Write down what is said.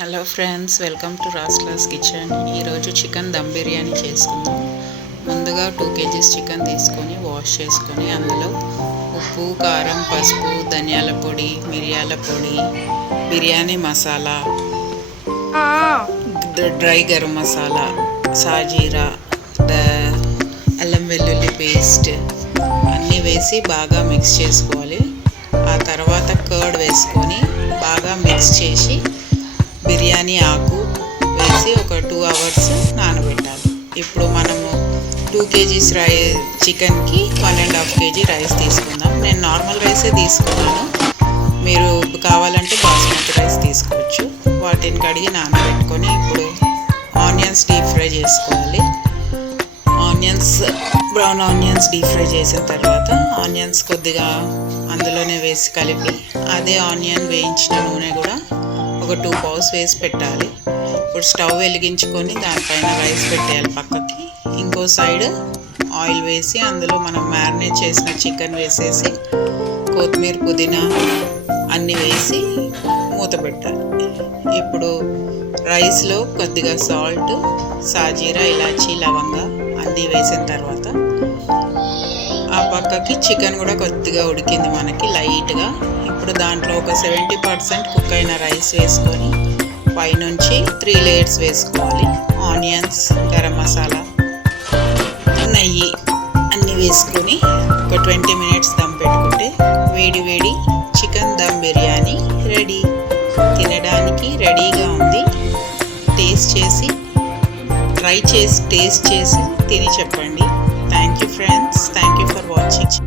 Hello friends, welcome to Raslas kitchen. ఈరోజు chicken dum biryani చేసుకుందాం. ముందుగా 2 kgs చికెన్ తీసుకొని వాష్ చేసుకొని అందులో ఉప్పు, కారం, పసుపు, ధనియాల పొడి, మిరియాల పొడి, బిర్యానీ మసాలా, డ్రై గరం మసాలా, సాజీరా, అల్లం వెల్లుల్లి పేస్ట్ అన్నీ వేసి బాగా మిక్స్ చేసుకోవాలి. ఆ తర్వాత కర్డ్ వేసుకొని బాగా మిక్స్ చేసి బిర్యానీ ఆకు వేసి ఒక 2 hours నానబెట్టాలి. ఇప్పుడు మనము 2 kgs చికెన్కి 1.5 kg రైస్ తీసుకుందాం. నేను నార్మల్ రైసే తీసుకున్నాను. మీరు కావాలంటే బాస్మతి రైస్ తీసుకోవచ్చు. వాటిని కడిగి నానబెట్టుకొని ఇప్పుడు ఆనియన్స్ డీప్ ఫ్రై చేసుకోవాలి. బ్రౌన్ ఆనియన్స్ డీప్ ఫ్రై చేసిన తర్వాత ఆనియన్స్ కొద్దిగా అందులోనే వేసి కలిపి అదే ఆనియన్ వేయించిన నూనె కూడా ఒక 2 pows వేసి పెట్టాలి. ఇప్పుడు స్టవ్ వెలిగించుకొని దానిపైన రైస్ పెట్టేయాలి పక్కకి. ఇంకో సైడ్ ఆయిల్ వేసి అందులో మనం మ్యారినేట్ చేసిన చికెన్ వేసేసి కొత్తిమీర, పుదీనా అన్నీ వేసి మూత పెట్టాలి. ఇప్పుడు రైస్లో కొద్దిగా సాల్ట్, సాజీరా, ఇలాచీ, లవంగా అన్నీ వేసిన తర్వాత ఆ పక్కకి చికెన్ కూడా కొద్దిగా ఉడికింది మనకి లైట్గా. ఇప్పుడు దాంట్లో ఒక 70% కుక్ అయిన రైస్ వేసుకొని పైనుంచి 3 layers వేసుకోవాలి. ఆనియన్స్, గరం మసాలా, నెయ్యి అన్నీ వేసుకొని ఒక 20 minutes దమ్ పెట్టుకుంటే వేడి వేడి చికెన్ దమ్ బిర్యానీ రెడీ. తినడానికి రెడీగా ఉంది. ట్రై చేసి టేస్ట్ చేసి తిని చెప్పండి. Thank you friends. Thank you for watching.